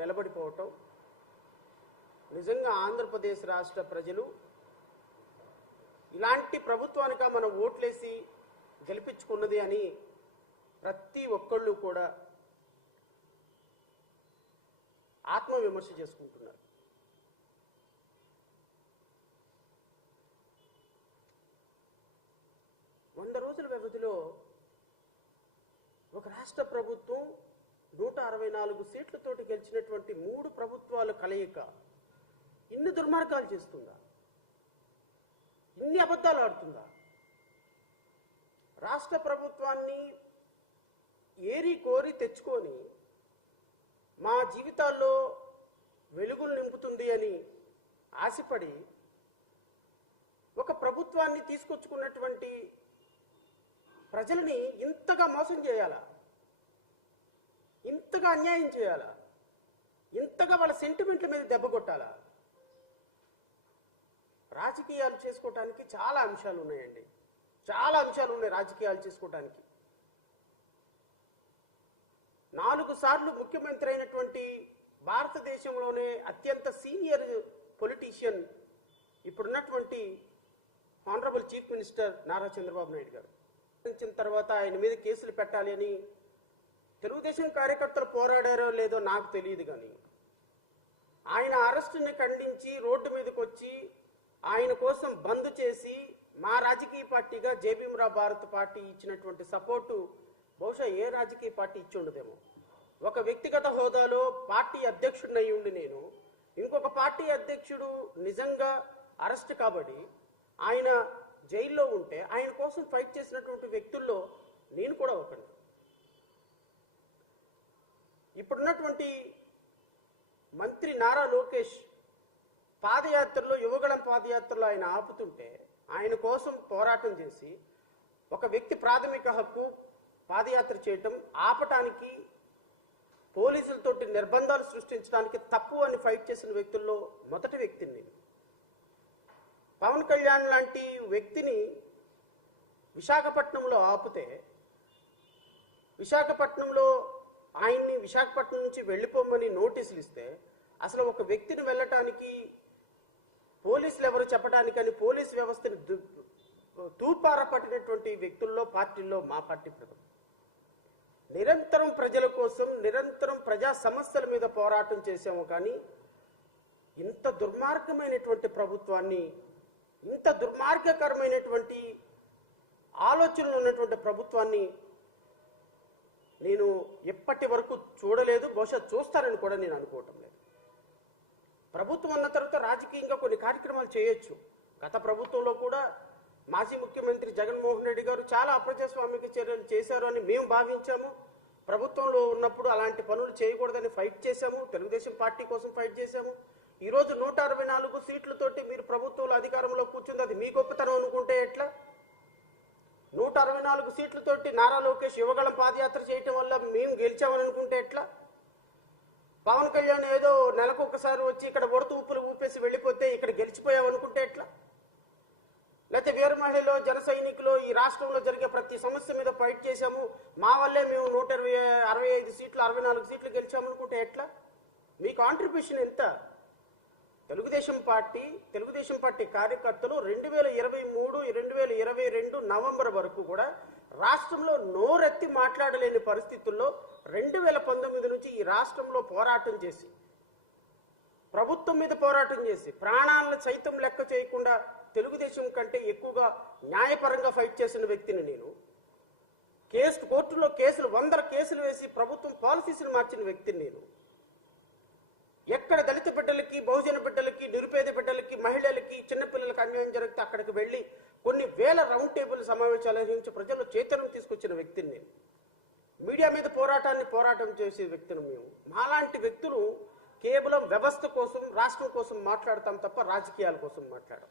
నిలబడిపోవటం. నిజంగా ఆంధ్రప్రదేశ్ రాష్ట్ర ప్రజలు ఇలాంటి ప్రభుత్వానిక మనం ఓట్లేసి గెలిపించుకున్నది అని ప్రతి ఒక్కళ్ళు కూడా ఆత్మవిమర్శ చేసుకుంటున్నారు. వంద రోజుల వ్యవధిలో ఒక రాష్ట్ర ప్రభుత్వం నూట అరవై నాలుగు సీట్లతోటి గెలిచినటువంటి మూడు ప్రభుత్వాల కలయిక ఇన్ని దుర్మార్గాలు చేస్తుందా? ఇన్ని అబద్ధాలు ఆడుతుందా? రాష్ట్ర ప్రభుత్వాన్ని ఏరి కోరి తెచ్చుకొని మా జీవితాల్లో వెలుగులు నింపుతుంది అని ఆశపడి ఒక ప్రభుత్వాన్ని తీసుకొచ్చుకున్నటువంటి ప్రజలని ఇంతగా మోసం చేయాలా? ఇంతగా అన్యాయం చేయాలా? ఇంతగా వాళ్ళ సెంటిమెంట్ల మీద దెబ్బ కొట్టాలా? రాజకీయాలు చేసుకోవటానికి చాలా అంశాలు ఉన్నాయండి. చాలా అంశాలు ఉన్నాయి రాజకీయాలు చేసుకోవటానికి నాలుగు సార్లు ముఖ్యమంత్రి అయినటువంటి భారతదేశంలోనే అత్యంత సీనియర్ పొలిటీషియన్ ఇప్పుడున్నటువంటి honourable chief minister Nara Chandrababu Naidu గారు. తర్వాత ఆయన మీద కేసులు పెట్టాలి అని తెలుగుదేశం కార్యకర్తలు పోరాడారో లేదో నాకు తెలియదు కానీ ఆయన అరెస్టుని ఖండించి రోడ్డు మీదకి వచ్చి ఆయన కోసం బంద్ చేసి మా రాజకీయ పార్టీగా జేబీమరా భారత్ పార్టీ ఇచ్చినటువంటి సపోర్టు బహుశా ఏ రాజకీయ పార్టీ ఇచ్చి ఉండదేమో. ఒక వ్యక్తిగత హోదాలో పార్టీ అధ్యక్షుడిని అయి ఉండి నేను ఇంకొక పార్టీ అధ్యక్షుడు నిజంగా అరెస్ట్ కాబడి ఆయన జైల్లో ఉంటే ఆయన కోసం ఫైట్ చేసినటువంటి వ్యక్తుల్లో నేను కూడా ఒకటి ఇప్పుడున్నటువంటి మంత్రి నారా లోకేష్ పాదయాత్రలో యువగళం పాదయాత్రలో ఆయన ఆపుతుంటే ఆయన కోసం పోరాటం చేసి ఒక వ్యక్తి ప్రాథమిక హక్కు పాదయాత్ర చేయటం ఆపటానికి పోలీసులతోటి నిర్బంధాలు సృష్టించడానికి తప్పు అని ఫైట్ చేసిన వ్యక్తుల్లో మొదటి వ్యక్తిని నేను. పవన్ కళ్యాణ్ లాంటి వ్యక్తిని విశాఖపట్నంలో ఆపితే విశాఖపట్నంలో ఆయన్ని విశాఖపట్నం నుంచి వెళ్ళిపోమని నోటీసులు ఇస్తే అసలు ఒక వ్యక్తిని వెళ్ళటానికి పోలీసులు ఎవరు చెప్పడానికని పోలీస్ వ్యవస్థని దు- తూపార పట్టినటువంటి వ్యక్తుల్లో పార్టీల్లో మా పార్టీ ప్రథమం నిరంతరం ప్రజల కోసం నిరంతరం ప్రజా సమస్యల మీద పోరాటం చేసాము కానీ ఇంత దుర్మార్గమైనటువంటి ప్రభుత్వాన్ని ఇంత దుర్మార్గకరమైనటువంటి ఆలోచనలు ఉన్నటువంటి ప్రభుత్వాన్ని నేను ఎప్పటి వరకు చూడలేదు బహుశా చూస్తానని కూడా నేను అనుకోవటం లేదు. ప్రభుత్వం అన్న తర్వాత రాజకీయంగా కొన్ని కార్యక్రమాలు చేయొచ్చు. గత ప్రభుత్వంలో కూడా మాజీ ముఖ్యమంత్రి జగన్మోహన్ రెడ్డి గారు చాలా అప్రజాస్వామిక చర్యలు చేశారు అని మేము భావించాము. ప్రభుత్వంలో ఉన్నప్పుడు అలాంటి పనులు చేయకూడదని ఫైట్ చేశాము. తెలుగుదేశం పార్టీ కోసం ఫైట్ చేశాము. ఈరోజు నూట అరవై నాలుగు సీట్లతోటి మీరు ప్రభుత్వంలో అధికారంలో కూర్చుంది అది మీ గొప్పతనం అనుకుంటే ఎట్లా? నూట అరవై నాలుగు సీట్లతోటి నారా లోకేష్ యువగళం పాదయాత్ర చేయటం ఇచ్చామని అనుకుంటే ఎట్లా? పవన్ కళ్యాణ్ ఏదో నెలకు ఒకసారి వచ్చి ఇక్కడ ఉడత ఊపులు ఊపేసి వెళ్ళిపోతే ఇక్కడ గెలిచిపోయామనుకుంటే ఎట్లా? లేకపోతే వీరమహిళలో జన సైనికులు ఈ రాష్ట్రంలో జరిగే ప్రతి సమస్య మీద ఫైట్ చేశాము. మా వల్లే మేము నూట ఇరవై అరవై ఐదు సీట్లు అరవై నాలుగు సీట్లు గెలిచామనుకుంటే ఎట్లా? మీ కాంట్రిబ్యూషన్ ఎంత? తెలుగుదేశం పార్టీ తెలుగుదేశం పార్టీ కార్యకర్తలు రెండు వేల ఇరవై మూడు రెండు వేల ఇరవై రెండు నవంబర్ వరకు కూడా రాష్ట్రంలో నోరెత్తి మాట్లాడలేని పరిస్థితుల్లో రెండు వేల పంతొమ్మిది నుంచి ఈ రాష్ట్రంలో పోరాటం చేసి ప్రభుత్వం మీద పోరాటం చేసి ప్రాణాలను సైతం లెక్క చేయకుండా తెలుగుదేశం కంటే ఎక్కువగా న్యాయపరంగా ఫైట్ చేసిన వ్యక్తిని నేను కేసు కోర్టులో కేసులు వందల కేసులు వేసి ప్రభుత్వం పాలసీస్ని మార్చిన వ్యక్తిని నేను ఎక్కడ దళిత బిడ్డలకి బహుజన బిడ్డలకి నిరుపేద బిడ్డలకి మహిళలకి చిన్నపిల్లలకి అన్యాయం జరిగితే అక్కడికి వెళ్ళి కొన్ని వేల రౌండ్ టేబుల్ సమావేశాలు నిర్వహించి ప్రజల్లో చైతన్యం తీసుకొచ్చిన వ్యక్తిని నేను. మీడియా మీద పోరాటాన్ని పోరాటం చేసే వ్యక్తులు మేము. మాలాంటి వ్యక్తులు కేవలం వ్యవస్థ కోసం రాష్ట్రం కోసం మాట్లాడతాం తప్ప రాజకీయాల కోసం మాట్లాడం